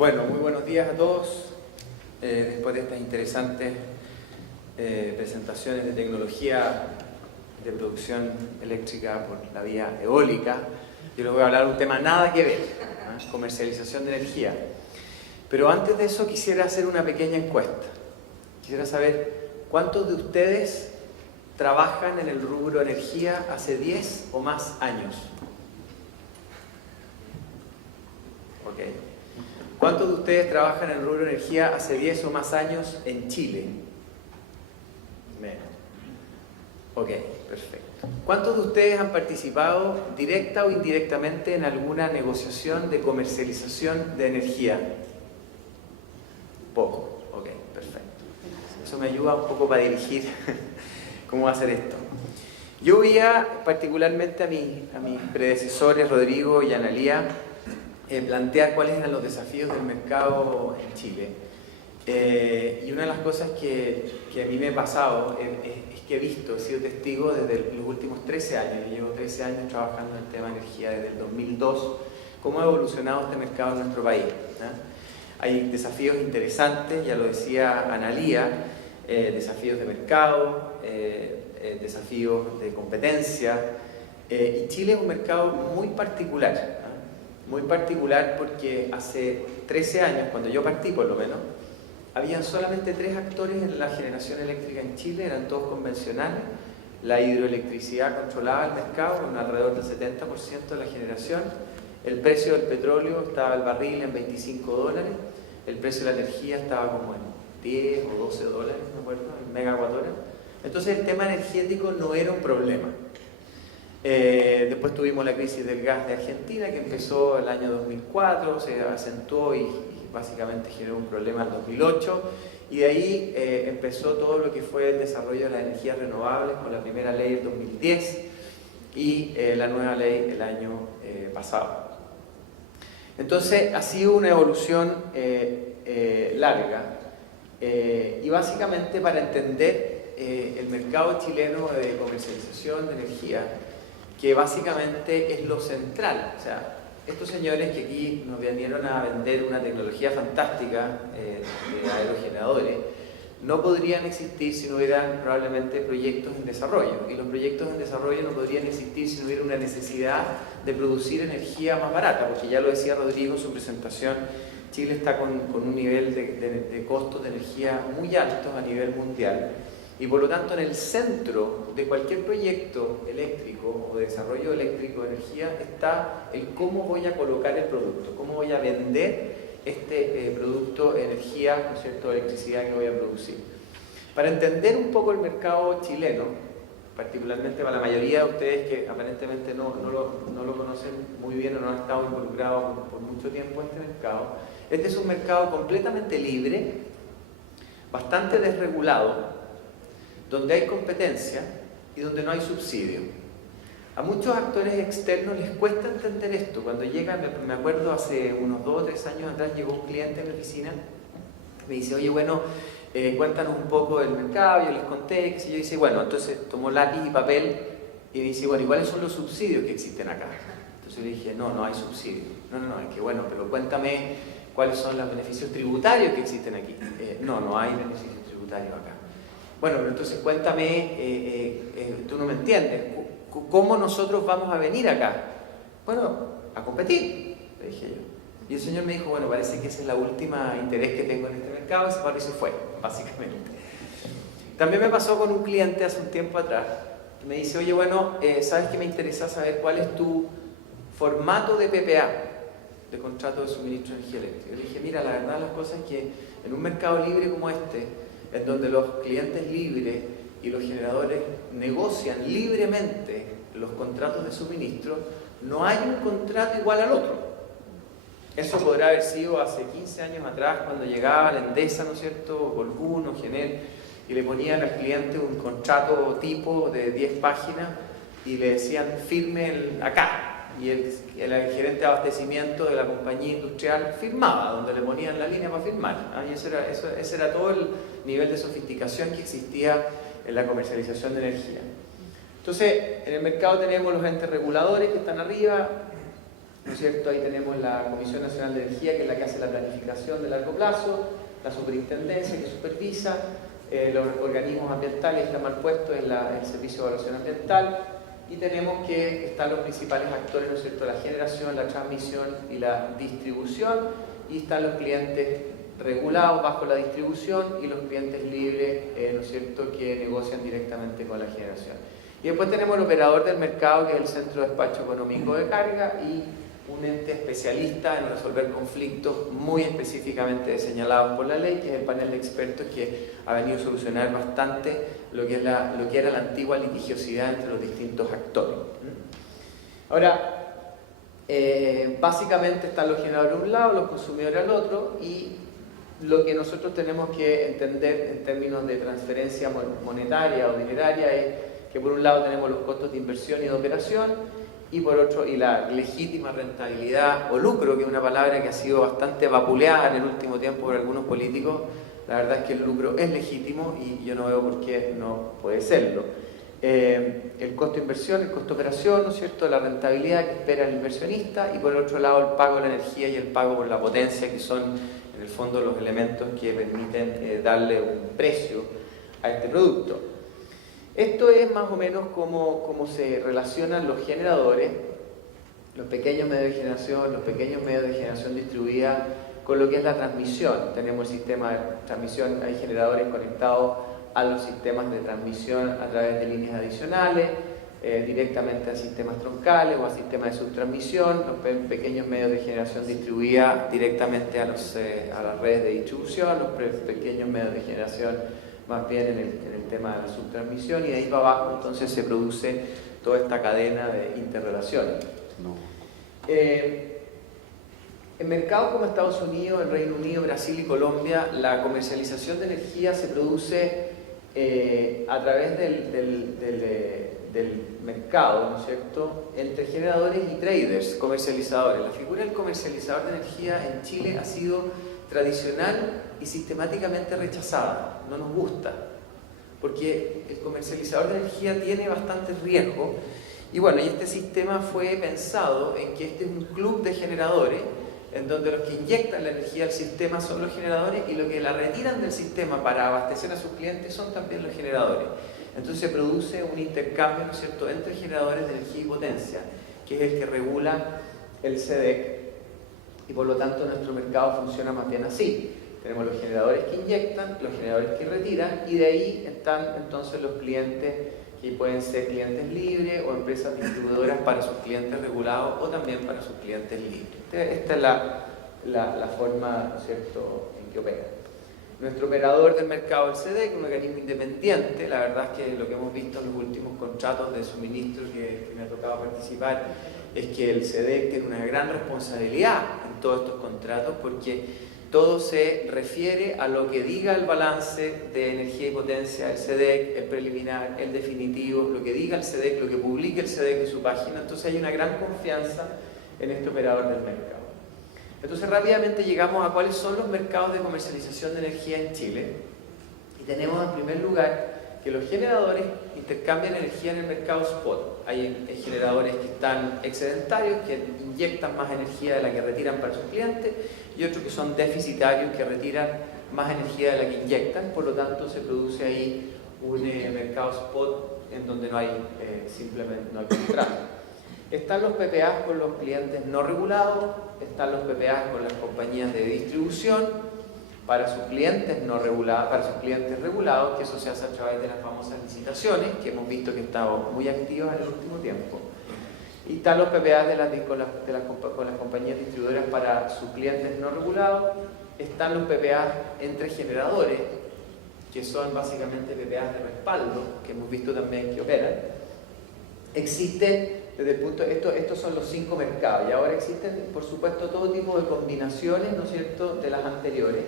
Bueno, muy buenos días a todos. Después de estas interesantes presentaciones de tecnología de producción eléctrica por la vía eólica, yo les voy a hablar de un tema nada que ver, ¿no? Comercialización de energía. Pero antes de eso quisiera hacer una pequeña encuesta. Quisiera saber cuántos de ustedes trabajan en el rubro energía hace 10 o más años. Ok. ¿Cuántos de ustedes trabajan en el rubro energía hace 10 o más años en Chile? Menos. Ok, perfecto. ¿Cuántos de ustedes han participado directa o indirectamente en alguna negociación de comercialización de energía? Poco. Ok, perfecto. Eso me ayuda un poco para dirigir cómo va a ser esto. Yo veía particularmente a mis predecesores, Rodrigo y Analía, plantear cuáles eran los desafíos del mercado en Chile. Y una de las cosas que a mí me ha pasado es que he sido testigo desde los últimos 13 años. Yo llevo 13 años trabajando en el tema de energía desde el 2002, cómo ha evolucionado este mercado en nuestro país, ¿no? Hay desafíos interesantes, ya lo decía Analía, desafíos de mercado, desafíos de competencia, y Chile es un mercado muy particular. Muy particular porque hace 13 años, cuando yo partí por lo menos, habían solamente 3 actores en la generación eléctrica en Chile, eran todos convencionales. La hidroelectricidad controlaba el mercado con alrededor del 70% de la generación. El precio del petróleo estaba el barril en $25, el precio de la energía estaba como en 10 o 12 dólares, me acuerdo, en megawatt hora. Entonces el tema energético no era un problema. Después tuvimos la crisis del gas de Argentina, que empezó el año 2004, se acentuó y básicamente generó un problema en el 2008, y de ahí empezó todo lo que fue el desarrollo de las energías renovables con la primera ley del 2010 y la nueva ley el año pasado. Entonces ha sido una evolución larga, y básicamente para entender el mercado chileno de comercialización de energía, que básicamente es lo central. O sea, estos señores que aquí nos vinieron a vender una tecnología fantástica de aerogeneradores, no podrían existir si no hubieran probablemente proyectos en desarrollo. Y los proyectos en desarrollo no podrían existir si no hubiera una necesidad de producir energía más barata, porque ya lo decía Rodrigo en su presentación, Chile está con un nivel de costos de energía muy altos a nivel mundial. Y por lo tanto, en el centro de cualquier proyecto eléctrico o de desarrollo eléctrico de energía está el cómo voy a colocar el producto, cómo voy a vender este producto de energía, ¿no es cierto?, electricidad que voy a producir. Para entender un poco el mercado chileno, particularmente para la mayoría de ustedes que aparentemente no lo conocen muy bien o no han estado involucrados por mucho tiempo en este mercado, este es un mercado completamente libre, bastante desregulado, donde hay competencia y donde no hay subsidio. A muchos actores externos les cuesta entender esto. Cuando llega, me acuerdo hace unos 2 o 3 años atrás, llegó un cliente a mi oficina, me dice, oye, bueno, cuéntanos un poco del mercado. Yo les conté, qué sé yo, dice, bueno, entonces tomó lápiz y papel y me dice, bueno, ¿y cuáles son los subsidios que existen acá? Entonces le dije, no hay subsidios. No, es que bueno, pero cuéntame cuáles son los beneficios tributarios que existen aquí. No hay beneficios tributarios acá. Bueno, pero entonces cuéntame, tú no me entiendes, ¿cómo nosotros vamos a venir acá? Bueno, a competir, le dije yo. Y el señor me dijo, bueno, parece que ese es el último interés que tengo en este mercado, y se paró y se fue, básicamente. También me pasó con un cliente hace un tiempo atrás, que me dice, oye, bueno, ¿sabes qué me interesa saber cuál es tu formato de PPA, de contrato de suministro de energía eléctrica? Le dije, mira, la verdad las cosas es que en un mercado libre como este, en donde los clientes libres y los generadores negocian libremente los contratos de suministro, no hay un contrato igual al otro. Eso podrá haber sido hace 15 años atrás, cuando llegaba la Endesa, ¿no es cierto?, Colbún o Genel, y le ponían al cliente un contrato tipo de 10 páginas y le decían, firme acá. Y el gerente de abastecimiento de la compañía industrial firmaba, donde le ponían la línea para firmar. Y ese era todo el nivel de sofisticación que existía en la comercialización de energía. Entonces, en el mercado tenemos los entes reguladores que están arriba, ¿no es cierto? Ahí tenemos la Comisión Nacional de Energía, que es la que hace la planificación de largo plazo, la superintendencia que supervisa, los organismos ambientales están mal puestos en el Servicio de Evaluación Ambiental, y tenemos que están los principales actores, ¿no es cierto?, la generación, la transmisión y la distribución, y están los clientes regulados bajo la distribución y los clientes libres, ¿no es cierto?, que negocian directamente con la generación. Y después tenemos el operador del mercado, que es el Centro de Despacho Económico de Carga, y un ente especialista en resolver conflictos muy específicamente señalados por la ley, que es el panel de expertos que ha venido a solucionar bastante lo que era la antigua litigiosidad entre los distintos actores. Ahora, básicamente están los generadores a un lado, los consumidores al otro, y lo que nosotros tenemos que entender en términos de transferencia monetaria o dineraria es que por un lado tenemos los costos de inversión y de operación, y por otro, y la legítima rentabilidad o lucro, que es una palabra que ha sido bastante vapuleada en el último tiempo por algunos políticos. La verdad es que el lucro es legítimo y yo no veo por qué no puede serlo. El costo de inversión, el costo de operación, ¿no es cierto?, la rentabilidad que espera el inversionista, y por otro lado el pago de la energía y el pago por la potencia, que son en el fondo los elementos que permiten darle un precio a este producto. Esto es más o menos cómo se relacionan los generadores, los pequeños medios de generación, los pequeños medios de generación distribuida, con lo que es la transmisión. Tenemos el sistema de transmisión, hay generadores conectados a los sistemas de transmisión a través de líneas adicionales, directamente a sistemas troncales o a sistemas de subtransmisión, los pequeños medios de generación distribuida directamente a las redes de distribución, los pequeños medios de generación más bien en el tema de la subtransmisión, y de ahí para abajo entonces se produce toda esta cadena de interrelaciones. En mercados como Estados Unidos, el Reino Unido, Brasil y Colombia, la comercialización de energía se produce a través del mercado, ¿no es cierto?, entre generadores y traders, comercializadores. La figura del comercializador de energía en Chile ha sido tradicional y sistemáticamente rechazada, no nos gusta, porque el comercializador de energía tiene bastante riesgo, y bueno, y este sistema fue pensado en que este es un club de generadores, en donde los que inyectan la energía al sistema son los generadores, y los que la retiran del sistema para abastecer a sus clientes son también los generadores. Entonces se produce un intercambio, ¿no es cierto?, entre generadores de energía y potencia, que es el que regula el SEDEC, y por lo tanto nuestro mercado funciona más bien así. Tenemos los generadores que inyectan, los generadores que retiran, y de ahí están entonces los clientes, que pueden ser clientes libres o empresas distribuidoras para sus clientes regulados o también para sus clientes libres. Esta es la forma, ¿no es cierto?, en que opera. Nuestro operador del mercado, el SEDEC, un organismo independiente. La verdad es que lo que hemos visto en los últimos contratos de suministro que me ha tocado participar es que el SEDEC tiene una gran responsabilidad en todos estos contratos, porque todo se refiere a lo que diga el balance de energía y potencia del SEDEC, el preliminar, el definitivo, lo que diga el SEDEC, lo que publique el SEDEC en su página. Entonces hay una gran confianza en este operador del mercado. Entonces rápidamente llegamos a cuáles son los mercados de comercialización de energía en Chile. Y tenemos en primer lugar que los generadores intercambian energía en el mercado spot. Hay generadores que están excedentarios, que inyectan más energía de la que retiran para sus clientes, y otros que son deficitarios, que retiran más energía de la que inyectan. Por lo tanto, se produce ahí un mercado spot en donde no hay simplemente no hay contrato. Están los PPAs con los clientes no regulados, están los PPAs con las compañías de distribución para sus clientes no regulados, para sus clientes regulados, que eso se hace a través de las famosas licitaciones, que hemos visto que han estado muy activas en el último tiempo. Y están los PPAs con las compañías distribuidoras para sus clientes no regulados. Están los PPAs entre generadores, que son básicamente PPAs de respaldo, que hemos visto también que operan. Existen, desde el punto, estos son los 5 mercados, y ahora existen, por supuesto, todo tipo de combinaciones, ¿no es cierto?, de las anteriores,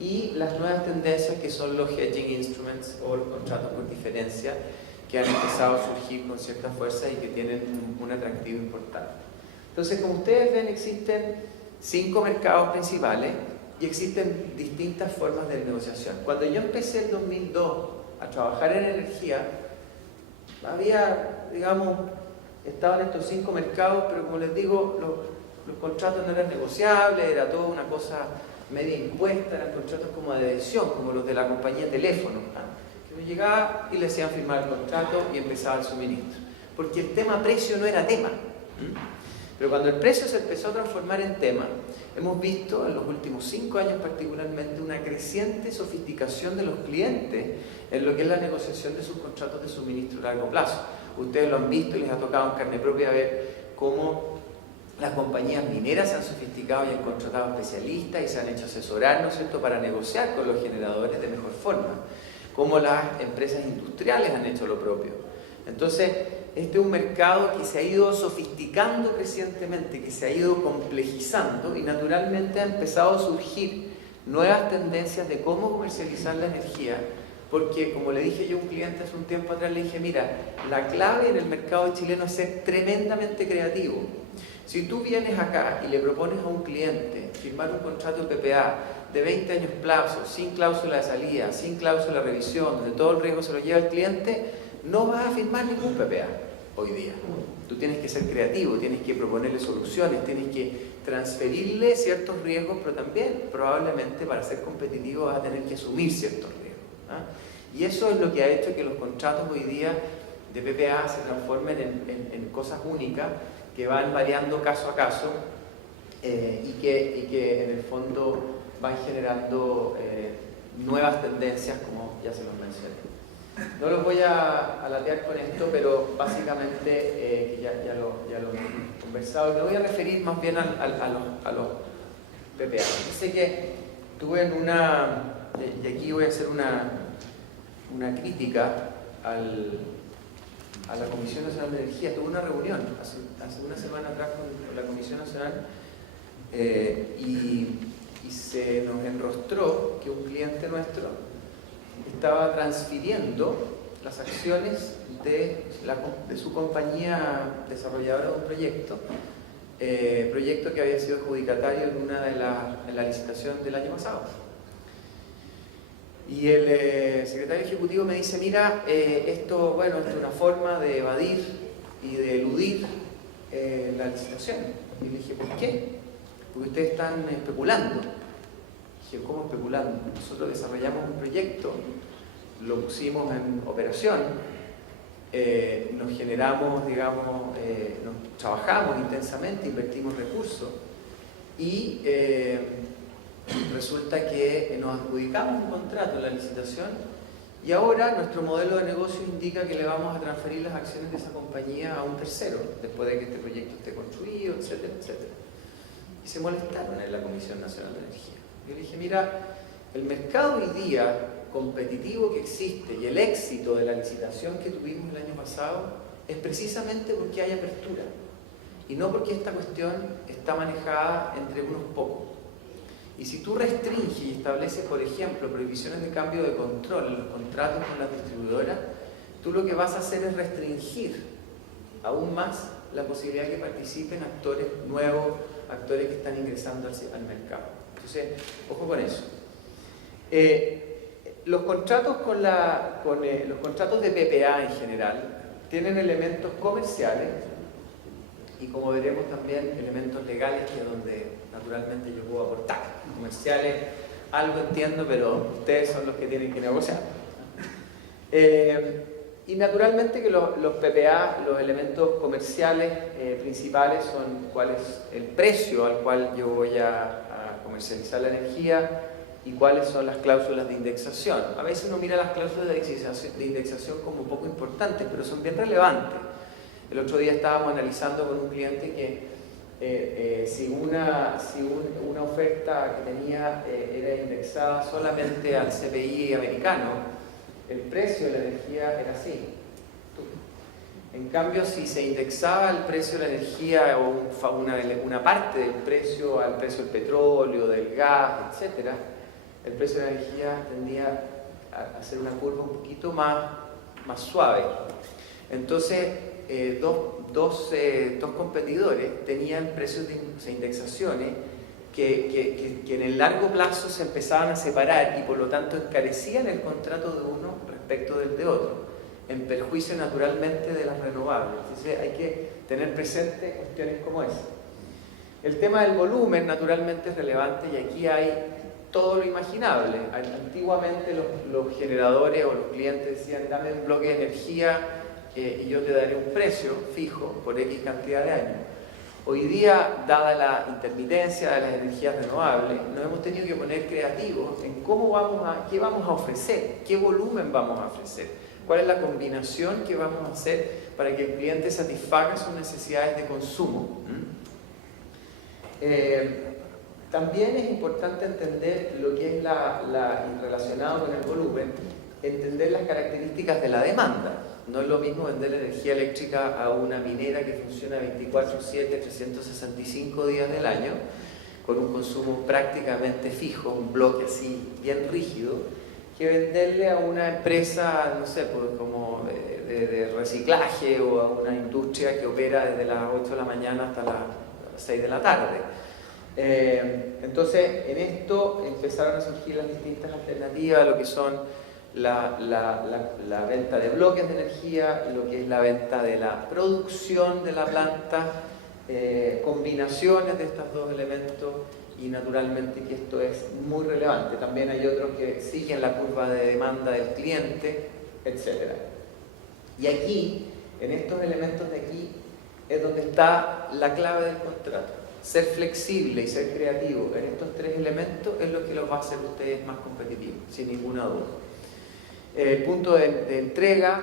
y las nuevas tendencias, que son los hedging instruments o los contratos por diferencia, que han empezado a surgir con cierta fuerza y que tienen un atractivo importante. Entonces, como ustedes ven, existen 5 mercados principales y existen distintas formas de negociación. Cuando yo empecé en 2002 a trabajar en energía, había, digamos, estaban estos 5 mercados, pero como les digo, Los contratos no eran negociables, era toda una cosa media impuesta, eran contratos como de adhesión, como los de la compañía de teléfono, que uno llegaba y le hacían firmar el contrato y empezaba el suministro. Porque el tema precio no era tema. Pero cuando el precio se empezó a transformar en tema, hemos visto en los últimos 5 años particularmente una creciente sofisticación de los clientes en lo que es la negociación de sus contratos de suministro a largo plazo. Ustedes lo han visto y les ha tocado en carne propia ver cómo las compañías mineras se han sofisticado y han contratado especialistas y se han hecho asesorar, ¿no es cierto?, para negociar con los generadores de mejor forma. Cómo las empresas industriales han hecho lo propio. Entonces, este es un mercado que se ha ido sofisticando crecientemente, que se ha ido complejizando y naturalmente ha empezado a surgir nuevas tendencias de cómo comercializar la energía, porque como le dije yo a un cliente hace un tiempo atrás, le dije, mira, la clave en el mercado chileno es ser tremendamente creativo. Si tú vienes acá y le propones a un cliente firmar un contrato de PPA de 20 años plazo, sin cláusula de salida, sin cláusula de revisión, donde todo el riesgo se lo lleva el cliente, no vas a firmar ningún PPA hoy día. Tú tienes que ser creativo, tienes que proponerle soluciones, tienes que transferirle ciertos riesgos, pero también probablemente para ser competitivo vas a tener que asumir ciertos riesgos. Y eso es lo que ha hecho que los contratos hoy día de PPA se transformen en cosas únicas que van variando caso a caso y que en el fondo van generando nuevas tendencias, como ya se los mencioné. No los voy a latear con esto, pero básicamente ya lo hemos conversado. Me voy a referir más bien a los PPA. Dice que tuve en una, y aquí voy a hacer una crítica a la Comisión Nacional de Energía. Tuve una reunión hace una semana atrás con la Comisión Nacional y se nos enrostró que un cliente nuestro estaba transfiriendo las acciones de su compañía desarrolladora de un proyecto que había sido adjudicatario en la licitación del año pasado. Y el secretario ejecutivo me dice, mira, esto es una forma de evadir y de eludir la licitación. Y le dije, ¿por qué? Porque ustedes están especulando. Dije, ¿cómo especulando? Nosotros desarrollamos un proyecto, lo pusimos en operación, nos generamos, nos trabajamos intensamente, invertimos recursos y resulta que nos adjudicamos un contrato en la licitación y ahora nuestro modelo de negocio indica que le vamos a transferir las acciones de esa compañía a un tercero después de que este proyecto esté construido, etcétera, etcétera. Y se molestaron en la Comisión Nacional de Energía. Yo le dije, mira, el mercado hoy día competitivo que existe y el éxito de la licitación que tuvimos el año pasado es precisamente porque hay apertura y no porque esta cuestión está manejada entre unos pocos. Y si tú restringes y estableces, por ejemplo, prohibiciones de cambio de control en los contratos con las distribuidoras, tú lo que vas a hacer es restringir aún más la posibilidad de que participen actores nuevos, actores que están ingresando al mercado. Entonces, ojo con eso. Los contratos los contratos de PPA en general tienen elementos comerciales y, como veremos, también elementos legales, que es donde naturalmente yo puedo aportar. Comerciales, algo entiendo, pero ustedes son los que tienen que negociar. Y naturalmente que los PPA, los elementos comerciales principales son cuál es el precio al cual yo voy a comercializar la energía y cuáles son las cláusulas de indexación. A veces uno mira las cláusulas de indexación como poco importantes, pero son bien relevantes. El otro día estábamos analizando con un cliente que si una oferta que tenía era indexada solamente al CPI americano, el precio de la energía era así. En cambio, si se indexaba el precio de la energía o una parte del precio al precio del petróleo, del gas, etc., el precio de la energía tendía a hacer una curva un poquito más suave. Entonces, dos competidores tenían precios de indexaciones que en el largo plazo se empezaban a separar y por lo tanto encarecían el contrato de uno respecto del de otro, en perjuicio naturalmente de las renovables. Entonces hay que tener presente cuestiones como esa. El tema del volumen naturalmente es relevante y aquí hay todo lo imaginable. Antiguamente los generadores o los clientes decían dame un bloque de energía y yo te daré un precio fijo por X cantidad de años. Hoy día, dada la intermitencia de las energías renovables, nos hemos tenido que poner creativos en qué vamos a ofrecer, qué volumen vamos a ofrecer, cuál es la combinación que vamos a hacer para que el cliente satisfaga sus necesidades de consumo. También es importante entender lo que es relacionado con el volumen, entender las características de la demanda. No es lo mismo vender energía eléctrica a una minera que funciona 24/7, 365 días del año, con un consumo prácticamente fijo, un bloque así bien rígido, que venderle a una empresa, no sé, pues como de reciclaje o a una industria que opera desde las 8 de la mañana hasta las 6 de la tarde. Entonces, en esto empezaron a surgir las distintas alternativas, lo que son la venta de bloques de energía, lo que es la venta de la producción de la planta, combinaciones de estos dos elementos y naturalmente que esto es muy relevante. También hay otros que siguen la curva de demanda del cliente, etc. Y aquí, en estos elementos de aquí, es donde está la clave del contrato. Ser flexible y ser creativo en estos tres elementos es lo que los va a hacer ustedes más competitivos, sin ninguna duda. El punto de entrega,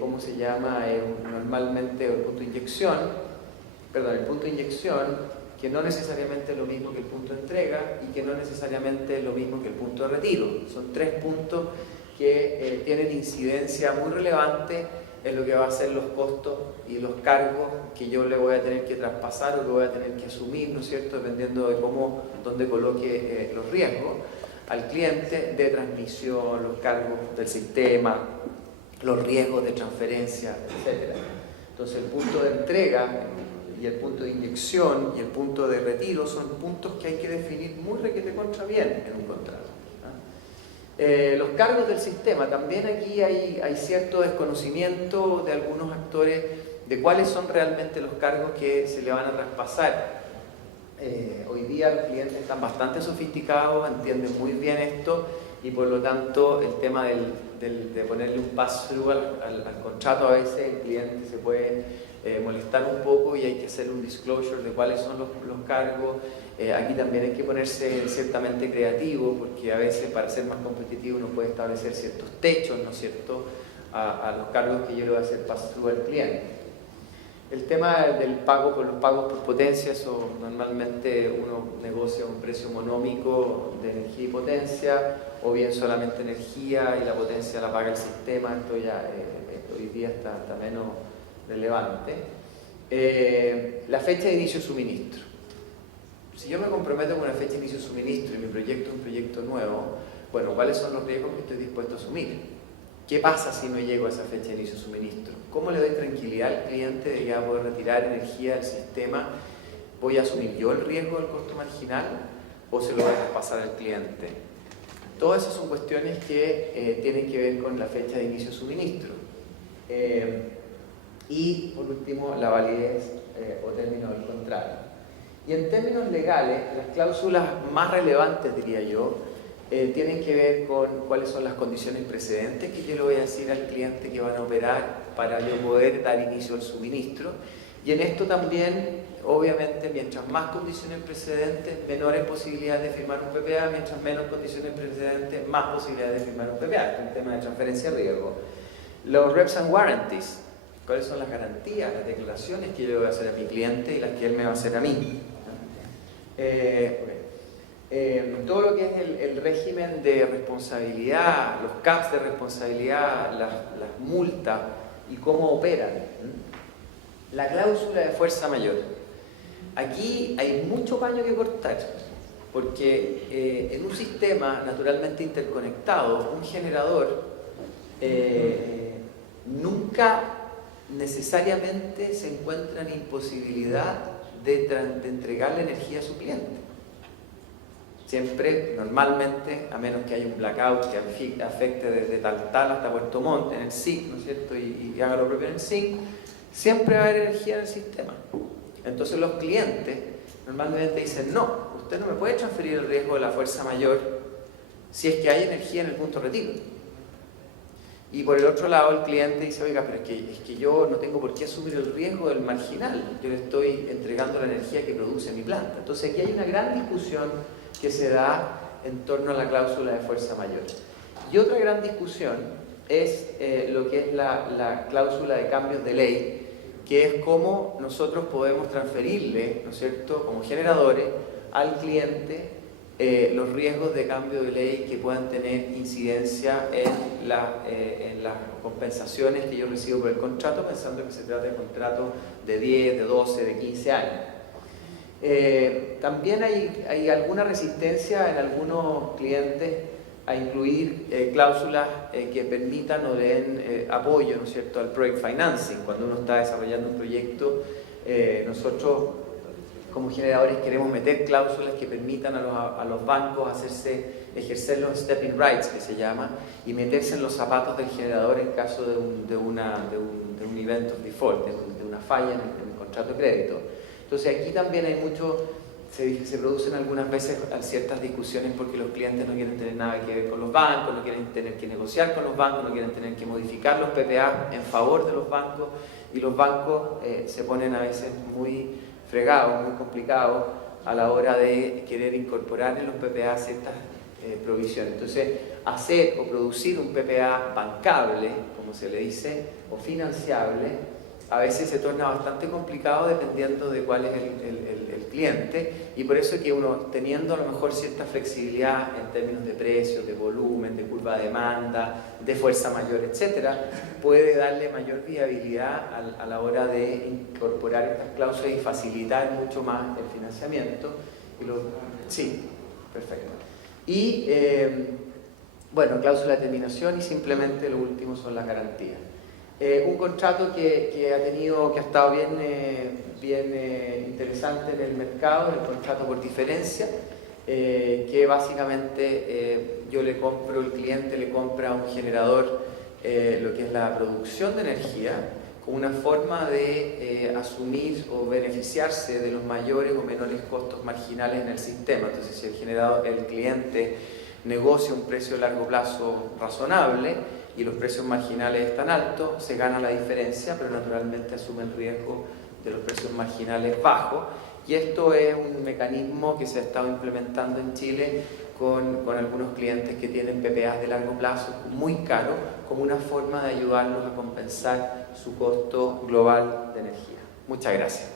¿cómo se llama? Normalmente el punto de inyección, el punto de inyección, que no necesariamente es lo mismo que el punto de entrega y que no necesariamente es lo mismo que el punto de retiro. Son tres puntos que tienen incidencia muy relevante en lo que va a ser los costos y los cargos que yo le voy a tener que traspasar o que voy a tener que asumir, ¿no es cierto?, dependiendo de dónde coloque los riesgos al cliente de transmisión, los cargos del sistema, los riesgos de transferencia, etc. Entonces el punto de entrega y el punto de inyección y el punto de retiro son puntos que hay que definir muy requete contra bien en un contrato. Los cargos del sistema, también aquí hay cierto desconocimiento de algunos actores de cuáles son realmente los cargos que se le van a traspasar. Hoy día los clientes están bastante sofisticados, entienden muy bien esto y por lo tanto el tema de ponerle un pass-through al contrato, a veces el cliente se puede molestar un poco y hay que hacer un disclosure de cuáles son los cargos. Aquí también hay que ponerse ciertamente creativo porque a veces para ser más competitivo uno puede establecer ciertos techos, ¿no es cierto?, a los cargos que yo le voy a hacer pass-through al cliente. El tema del pago por los pagos por potencia, eso normalmente uno negocia un precio monómico de energía y potencia, o bien solamente energía y la potencia la paga el sistema. Esto ya hoy día está menos relevante. La fecha de inicio de suministro. Si yo me comprometo con una fecha de inicio de suministro y mi proyecto es un proyecto nuevo, bueno, ¿cuáles son los riesgos que estoy dispuesto a asumir? ¿Qué pasa si no llego a esa fecha de inicio de suministro? ¿Cómo le doy tranquilidad al cliente de que va a poder retirar energía del sistema? ¿Voy a asumir yo el riesgo del costo marginal o se lo voy a pasar al cliente? Todas esas son cuestiones que tienen que ver con la fecha de inicio de suministro. Y por último, la validez o término del contrato. Y en términos legales, las cláusulas más relevantes, diría yo, tienen que ver con cuáles son las condiciones precedentes que yo le voy a decir al cliente que van a operar para yo poder dar inicio al suministro. Y en esto también, obviamente, mientras más condiciones precedentes, menores posibilidades de firmar un PPA, mientras menos condiciones precedentes, más posibilidades de firmar un PPA. Es un tema de transferencia de riesgo. Los reps and warranties, cuáles son las garantías, las declaraciones que yo voy a hacer a mi cliente y las que él me va a hacer a mí. Todo lo que es el régimen de responsabilidad, los caps de responsabilidad, las multas y cómo operan. La cláusula de fuerza mayor. Aquí hay mucho paño que cortar, porque en un sistema naturalmente interconectado, un generador nunca necesariamente se encuentra en imposibilidad de entregarle energía a su cliente. Siempre, normalmente, a menos que haya un blackout que afecte desde tal hasta Puerto Montt en el SIC, ¿no es cierto?, y haga lo propio en el SIC, siempre va a haber energía en el sistema. Entonces los clientes normalmente dicen, no, usted no me puede transferir el riesgo de la fuerza mayor si es que hay energía en el punto de retiro. Y por el otro lado el cliente dice, oiga, pero es que yo no tengo por qué asumir el riesgo del marginal, yo le estoy entregando la energía que produce mi planta. Entonces aquí hay una gran discusión que se da en torno a la cláusula de fuerza mayor. Y otra gran discusión es lo que es la cláusula de cambios de ley, que es cómo nosotros podemos transferirle, ¿no es cierto?, como generadores al cliente los riesgos de cambio de ley que puedan tener incidencia en las compensaciones que yo recibo por el contrato, pensando que se trata de contratos de 10, de 12, de 15 años. También hay alguna resistencia en algunos clientes a incluir cláusulas que permitan o den apoyo, ¿no es cierto?, al project financing. Cuando uno está desarrollando un proyecto, nosotros como generadores queremos meter cláusulas que permitan a los bancos ejercer los stepping rights, que se llama, y meterse en los zapatos del generador en caso de un event of default, de una falla en el contrato de crédito. Entonces aquí también hay mucho, se producen algunas veces ciertas discusiones porque los clientes no quieren tener nada que ver con los bancos, no quieren tener que negociar con los bancos, no quieren tener que modificar los PPA en favor de los bancos, y los bancos se ponen a veces muy fregados, muy complicados a la hora de querer incorporar en los PPA ciertas provisiones. Entonces, hacer o producir un PPA bancable, como se le dice, o financiable, a veces se torna bastante complicado dependiendo de cuál es el cliente, y por eso es que uno, teniendo a lo mejor cierta flexibilidad en términos de precios, de volumen, de curva de demanda, de fuerza mayor, etcétera, puede darle mayor viabilidad a la hora de incorporar estas cláusulas y facilitar mucho más el financiamiento. Sí, perfecto. Y bueno, cláusula de terminación, y simplemente lo último son las garantías. Un contrato que ha estado bien interesante en el mercado, el contrato por diferencia, que básicamente el cliente le compra a un generador lo que es la producción de energía, como una forma de asumir o beneficiarse de los mayores o menores costos marginales en el sistema. Entonces, si el cliente negocia un precio a largo plazo razonable y los precios marginales están altos, se gana la diferencia, pero naturalmente asume el riesgo de los precios marginales bajos. Y esto es un mecanismo que se ha estado implementando en Chile con algunos clientes que tienen PPAs de largo plazo muy caros, como una forma de ayudarlos a compensar su costo global de energía. Muchas gracias.